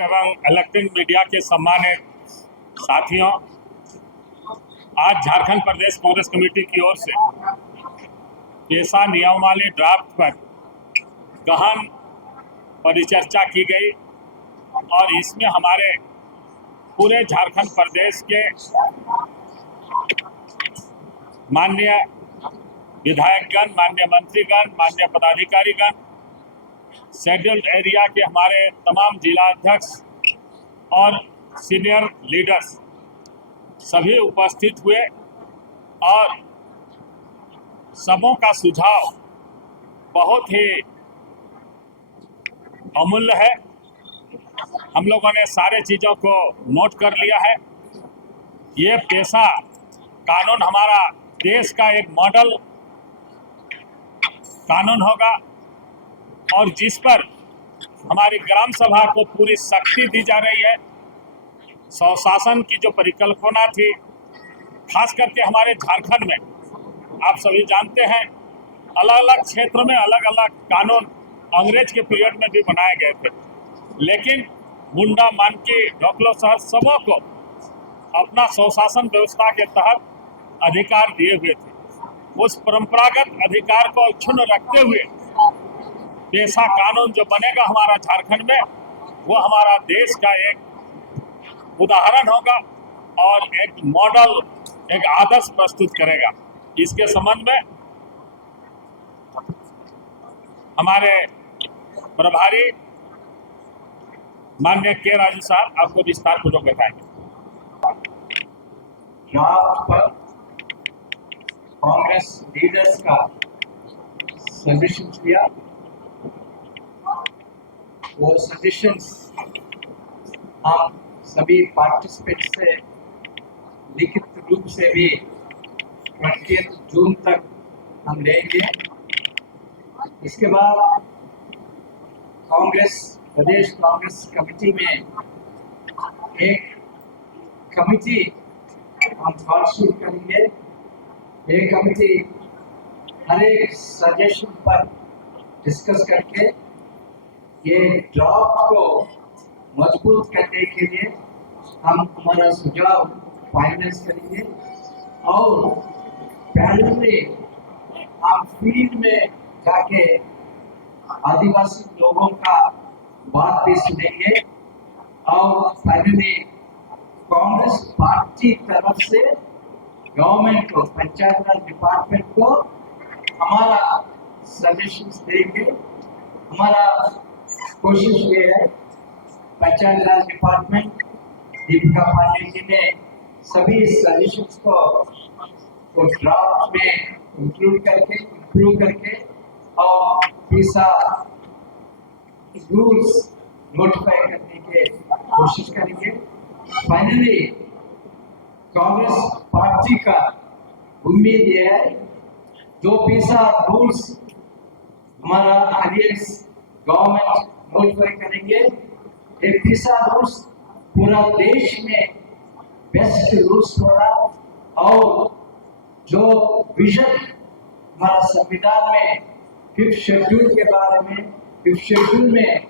एवं electronic media के सम्मानित साथियों, आज झारखंड प्रदेश कांग्रेस कमेटी की ओर से पेशा नियमावली ड्राफ्ट पर गहन परिचर्चा की गई और इसमें हमारे पूरे झारखंड प्रदेश के माननीय विधायकगण, माननीय मंत्रीगण, माननीय पदाधिकारीगण, शेड्यूल्ड एरिया के हमारे तमाम जिला अध्यक्ष और सीनियर लीडर्स सभी उपस्थित हुए और सबों का सुझाव बहुत ही अमूल्य है। हम लोगों ने सारे चीज़ों को नोट कर लिया है। ये पेशा कानून हमारा देश का एक मॉडल कानून होगा और जिस पर हमारी ग्राम सभा को पूरी शक्ति दी जा रही है। स्वशासन की जो परिकल्पना थी, खास करके हमारे झारखंड में आप सभी जानते हैं, अलग अलग क्षेत्र में अलग अलग कानून अंग्रेज के पीरियड में भी बनाए गए थे, लेकिन मुंडा, मानकी, ढोकलो शहर सबों को अपना स्वशासन व्यवस्था के तहत अधिकार दिए हुए थे। उस परंपरागत अधिकार को अक्षुण्ण रखते हुए पेशा कानून जो बनेगा हमारा झारखंड में, वो हमारा देश का एक उदाहरण होगा और एक मॉडल, एक आदर्श प्रस्तुत करेगा। इसके संबंध में हमारे प्रभारी माननीय के राजू साहब आपको विस्तार पूर्वक बताएंगे। ड्राफ्ट पर कांग्रेस लीडर्स का सजेशन किया, वो सजेशंस हम सभी पार्टिसिपेंट से लिखित रूप से भी 20 जून तक हम लेंगे। इसके बाद प्रदेश कांग्रेस कमेटी में एक कमेटी हम फॉर्म करेंगे। ये कमेटी हर एक सजेशन पर डिस्कस करके ये ड्राफ्ट को मजबूत करने के लिए हम हमारा सुझाव फाइनलाइज करेंगे और पहले में हम फील्ड में जाके आदिवासी लोगों का बात भी सुनेंगे और फाइनली कांग्रेस पार्टी तरफ से गवर्नमेंट को, पंचायत राज डिपार्टमेंट को हमारा सजेशंस देंगे। हमारा कोशिश ये है, पंचायत राज डिपार्टमेंट दीपिका पांडे जी ने सभी सजेशंस को ड्राफ्ट में इंक्लूड करके और पेशा रूल्स नोटिफाई करने के कोशिश करेंगे। फाइनली कांग्रेस पार्टी का उम्मीद ये है, जो पेशा रूल्स हमारा अलायंस गवर्नमेंट नोटिफाई करेंगे, ये पेशा रूल्स पूरा देश में बेस्ट रूल्स होगा और जो विजन हमारा संविधान में 5th शेड्यूल के बारे में, 5th शेड्यूल में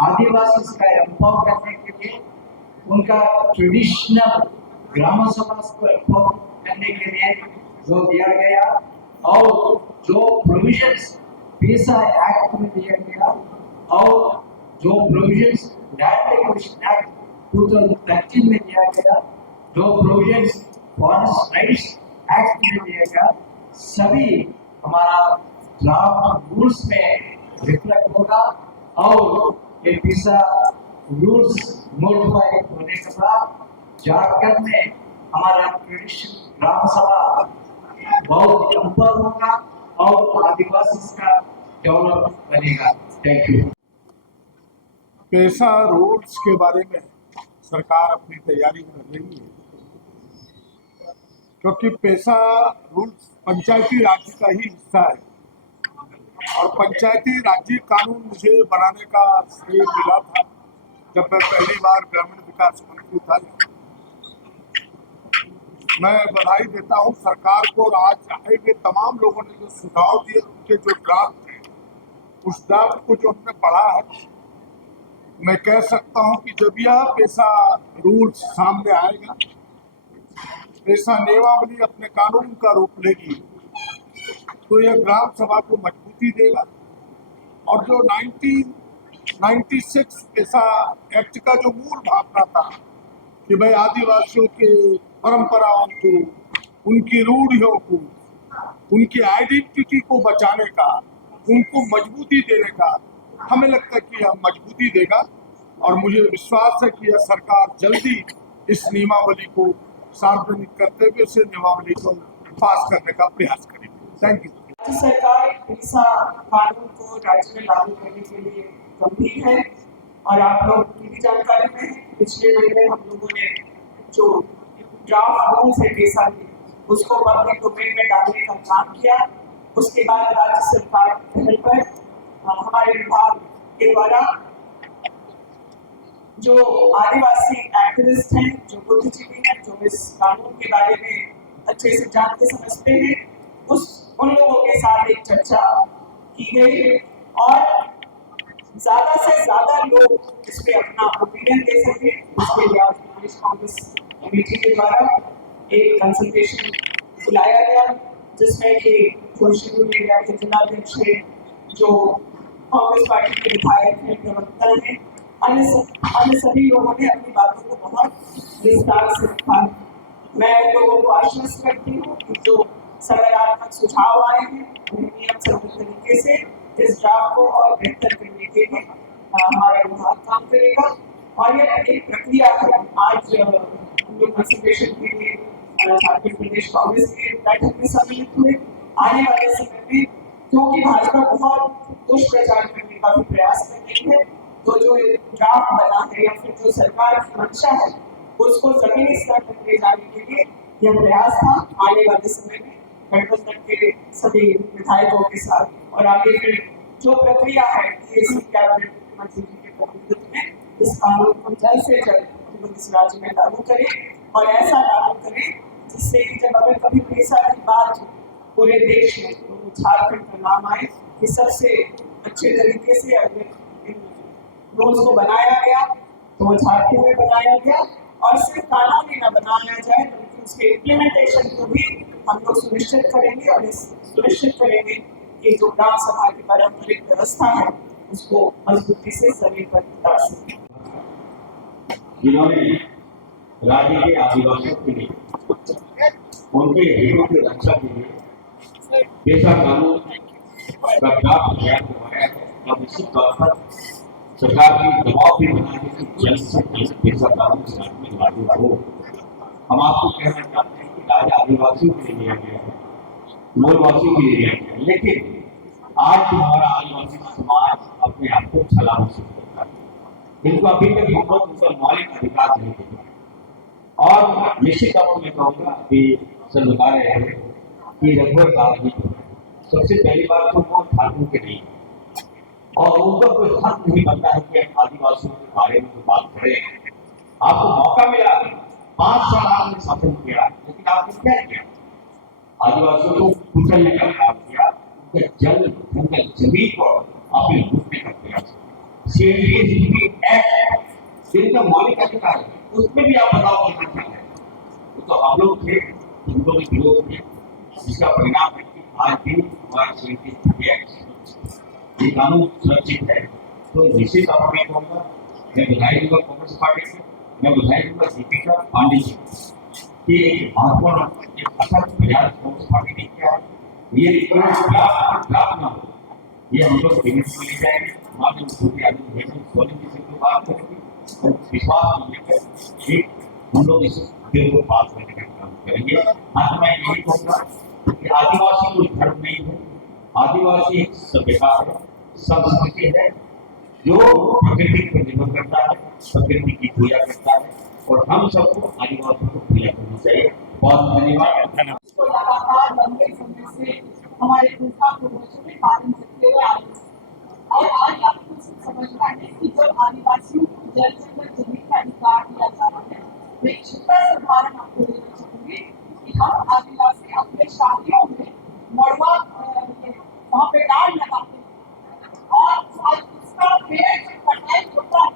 आदिवासी का एम्पावर करने के लिए, उनका ट्रेडिशनल ग्राम सभा को एम्पावर करने के लिए जो दिया गया और जो प्रोविजंस पेशा एक्ट में दिया गया और जो प्रोविजंस लैंड एक्विजिशन एक्ट 2013 में दिया गया, जो प्रोविजंस फॉरेस्ट राइट्स एक्ट में दिया गया, सभी हमारा ड्राफ्ट रूल्स में रिफ्लेक्ट होगा और ये पेशा रूल्स नोटिफाई होने के बाद झारखंड में हमारा ट्रेडिशनल ग्राम सभा बहुत एम्पावर होगा और आदिवासी का डेवलप बनेगा। Thank you. पेशा रूल्स के बारे में सरकार अपनी तैयारी कर रही है, क्योंकि पेशा रूल्स पंचायती राज्य का ही हिस्सा है और पंचायती राज्य कानून मुझे बनाने का श्रेय मिला था जब मैं पहली बार ग्रामीण विकास मंत्री था। मैं बधाई देता हूं सरकार को और आज आए हुए तमाम लोगों ने जो सुझाव दिए, उनके जो ड्राफ्ट है, उस ड्राफ्ट को जो हमने पढ़ा है, मैं कह सकता हूं कि जब यह पेशा रूल्स सामने आएगा, पेशा नियमावली अपने कानून का रूप लेगी, तो यह ग्राम सभा को मजबूती देगा। और जो 1996 पेशा एक्ट का जो मूल भावना था कि भाई आदिवासियों के परंपराओं को, उनकी रूढ़ियों को, उनकी आइडेंटिटी को बचाने का, उनको मजबूती देने का, हमें लगता है कि यह मजबूती देगा। और मुझे विश्वास है कि यह सरकार जल्दी इस नियमावली को सार्वजनिक करते हुए इस नियमावली को पास करने का प्रयास करेगी। Thank you. राज्य सरकार पेशा कानून को राज्य में लागू करने के लिए गंभीर है और आप लोग की भी जानकारी में है, पिछले महीने हम लोगों ने जो ड्राफ्ट रूल्स है पेशा के उसको पब्लिक डोमेन में डालने का काम किया। उसके बाद राज्य सरकार की पहल पर हमारे विभाग के द्वारा जो आदिवासी एक्टिविस्ट हैं, जो बुद्धिजीवी हैं, जो इस कानून के बारे में अच्छे से जानते समझते हैं, उन लोगों के साथ एक चर्चा की गई और ज्यादा से ज्यादा लोग इस पे अपना ओपिनियन दे सके। उसके लिए आज प्रदेश कांग्रेस कमेटी के द्वारा एक कंसल्टेशन बुलाया गया, जिसमें कि जो शेड्यूल एरिया के जिलाध्यक्ष हैं, जो कांग्रेस पार्टी के विधायक हैं, प्रवक्ता हैं, अन्य सभी लोगों ने अपनी बातों को बहुत विस्तार से रखा। मैं उन लोगों को आश्वस्त करती हूँ कि जो सकारात्मक सुझाव आए हैं उन्हें नियम संगत तरीके से इस ड्राफ्ट को और बेहतर करने के लिए हमारा विभाग काम करेगा। और यह एक प्रक्रिया है। आज हम लोग कंसल्टेशन के लिए झारखंड प्रदेश कांग्रेस के बैठक में सम्मिलित हुए। आने वाले समय में क्योंकि भाजपा बहुत दुष्प्रचार करने का भी प्रयास कर रही है, तो जो ड्राफ्ट बना है या फिर जो सरकार की मंशा है उसको जमीनी स्तर तक ले जाने के लिए यह प्रयास था। आने वाले समय में गठबंधन के सभी विधायकों के साथ और आगे फिर जो प्रक्रिया है कैबिनेट मुख्यमंत्री जी के प्रतिनिधित्व में इस कानून को जल्द से जल्द हम लोग इस राज्य में लागू करें और ऐसा लागू करें जिससे कि जब अगर कभी पेशा की बात पूरे देश में तो झारखंड का नाम आए कि सबसे अच्छे तरीके से अगर इन रूल्स को बनाया गया तो झारखंड में बनाया गया और सिर्फ कानून ही न बनाया जाए बल्कि उसके इम्प्लीमेंटेशन को भी हम लोग सुनिश्चित करेंगे और सुनिश्चित करेंगे कि जो ग्राम सभा की पारंपरिक व्यवस्था है उसको मजबूती से जमीन पर उतार सकें। जिन्होंने राज्य के आदिवासियों के लिए, उनके हितों की रक्षा के लिए पेशा कानून का ड्राफ्ट तैयार करवाया है और निश्चित तौर पर सरकार की दबाव भी बना है कि जल्द से जल्द पेशा कानून राज्य में लागू हो। हम आपको कहना चाहते हैं कि आज आदिवासियों के लिए लिया गया है, मूलवासियों के लिए लिया गया है, लेकिन आज भी हमारा आदिवासी समाज अपने आप को छला महसूस करता है। इनको अभी तक बहुत उनका मौलिक अधिकार नहीं दिया। और निश्चित तौर पर मैं कहूँगा कि सर बता रहे हैं कि रघुवर दास जी सबसे पहली बात तो वो झारखंड के नहीं और उनका कोई हक नहीं बनता है कि आदिवासियों के बारे में बात करें। आपको मौका मिला, 5 साल आपने शासन किया, लेकिन आपने क्या किया? आदिवासियों को कुचलने का काम किया, उनके जल जंगल जमीन को आपने लूटने का प्रयास किया। जिनका मौलिक अधिकार है उसमें भी आप बदलाव करना चाहते हैं, तो हम लोग थे, हम लोग विरोध किए, जिसका परिणाम है कि आज भी हमारे ये कानून सुरक्षित है। तो निश्चित तौर पर कहूँगा, मैं बधाई दूंगा कांग्रेस पार्टी को, मैं बधाई दूंगा दीपिका पांडे जी कि महत्वपूर्ण एक अथक प्रयास कांग्रेस पार्टी ने किया है। ये ड्राफ्ट ना हो, ये हम लोग पेमेंट में ले जाएंगे, हमारे मुख्यमंत्री आदमी सोनी जी से तो बात करेंगे और विश्वास लेकर एक हम लोग इस बिल को पास करने का काम करेंगे। आज मैं यही कहूँगा कि आदिवासी कोई धर्म नहीं है, आदिवासी एक सभ्यता है, संस्कृति है जो प्रकृति पर निर्भर करता है, प्रकृति की पूजा करता है और हम सबको आदिवासियों को पूजा करनी चाहिए। बहुत धन्यवाद। लगातार लंबे समय से हमारे पूर्वजों ने पालन करते हुए आ रहे हैं और आज आपको समझना है कि जब आदिवासियों को जल जंगल जमीन का अधिकार दिया जा रहा है, मैं एक छोटा सा उदाहरण आपको देना चाहूंगी कि हम आदिवासी अपने शादियों में मड़वा वहाँ पे डाल लगाते हैं और उसका पेड़ कटाई होता है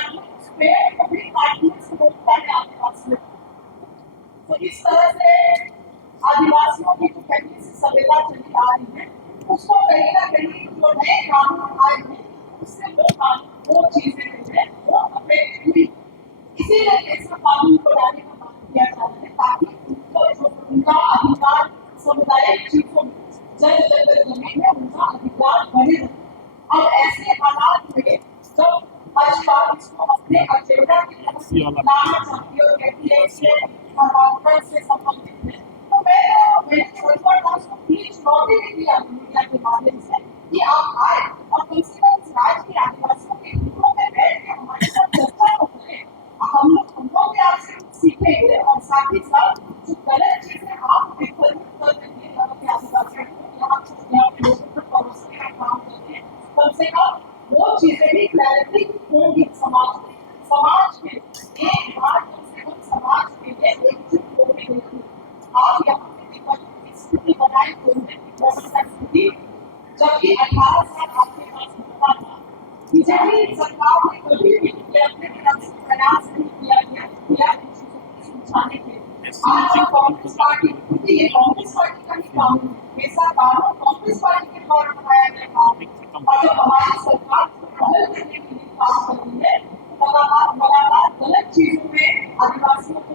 कानून पे कभी कानून से रोकता है आदिवासियों को। तो इस तरह से आदिवासियों की जो पहले से सभ्यता चली आ रही है उसको कहीं ना कहीं जो नए कानून आए हैं उससे वो चीजें जो है वो अफेक्ट हुई। इसीलिए ऐसा कानून को लाने का मांग किया जा रहा है ताकि उनका अधिकार सामुदायिक चीजों में जमीन में उनका अधिकार बने रहे। अब ऐसे हालात में जब भाजपा इसको अपने एजेंडा की तरफ लाना चाहती है और कहती है इससे धर्मांतरण से संबंधित है, तो मैंने सरकार को प्लीज चुनौती भी दी मीडिया के माध्यम से कि आप आए और कम से कम इस राज्य के आदिवासियों के हितों में बैठ के हमारे साथ चर्चा तो करें। हम लोग भी आपसे सीखेंगे और साथ ही साथ जो गलत चीजें आप विफलित कर रहे हैं यहाँ के आदिवासियों को यहाँ के लोगों को परोसने का काम कर रहे हैं, कम से कम वो चीजें भी क्लैरिटी होंगी समाज में एक बार कम से कम समाज के लिए एकजुट होने देगी। आप यहाँ पे विपत्ति स्थिति बनाई हुई है, विपत्ति स्थिति जबकि 18 साल आपके पास मौका था। बीजेपी सरकार ने कभी भी अपने तरफ से प्रयास नहीं किया सुलझाने के। आज जो कांग्रेस पार्टी खुद ये कांग्रेस पार्टी का ही कानून है, ऐसा कानून कांग्रेस पार्टी के द्वारा बनाया गया कानून और जब हमारी सरकार बदल करने के लिए काम कर रही है लगातार गलत चीजों में आदिवासियों को